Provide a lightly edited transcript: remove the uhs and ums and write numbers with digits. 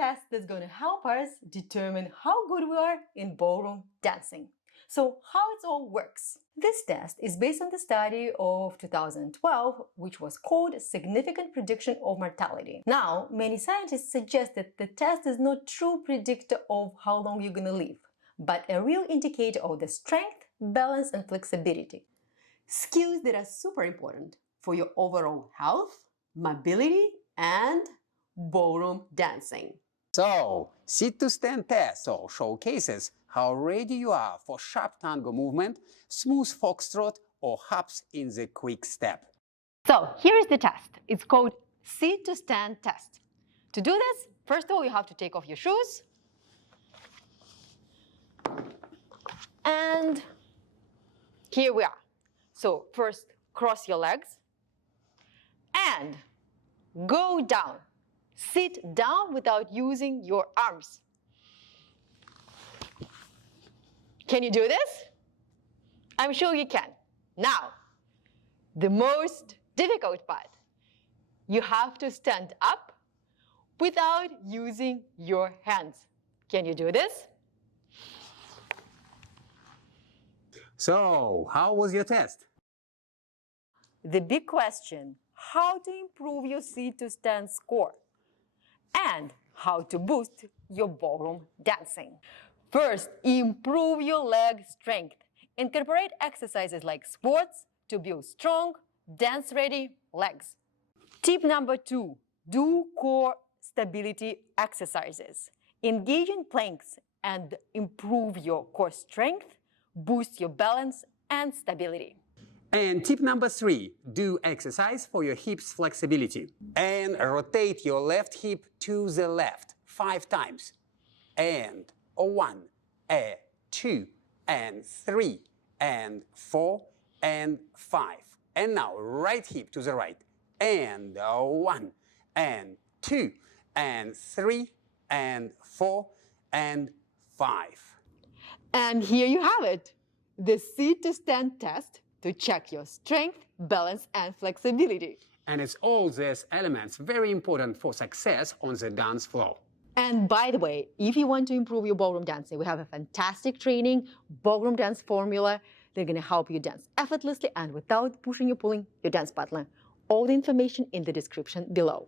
test that's going to help us determine how good we are in ballroom dancing. So how it all works. This test is based on the study of 2012, which was called Significant Prediction of Mortality. Now, many scientists suggest that the test is not a true predictor of how long you're going to live, but a real indicator of the strength, balance, and flexibility. Skills that are super important for your overall health, mobility, and ballroom dancing. So, sit-to-stand test showcases how ready you are for sharp tango movement, smooth foxtrot, or hops in the quick step. So, here is the test. It's called sit-to-stand test. To do this, first of all, you have to take off your shoes. And here we are. So, first, cross your legs and go down. Sit down without using your arms. Can you do this? I'm sure you can. Now, the most difficult part. You have to stand up without using your hands. Can you do this? So, how was your test? The big question, how to improve your sit-to-stand score and how to boost your ballroom dancing. First, improve your leg strength. Incorporate exercises like squats to build strong, dance-ready legs. Tip number 2, do core stability exercises. Engage in planks and improve your core strength, boost your balance and stability. And tip number 3, do exercise for your hips flexibility. And rotate your left hip to the left 5 times. And 1, 2, and 3, and 4, and 5. And now right hip to the right. And 1, and 2, and 3, and 4, and 5. And here you have it, the sit-to-stand test to check your strength, balance, and flexibility. And it's all these elements very important for success on the dance floor. And by the way, if you want to improve your ballroom dancing, we have a fantastic training, Ballroom Dance Formula. They're going to help you dance effortlessly and without pushing or pulling your dance partner. All the information in the description below.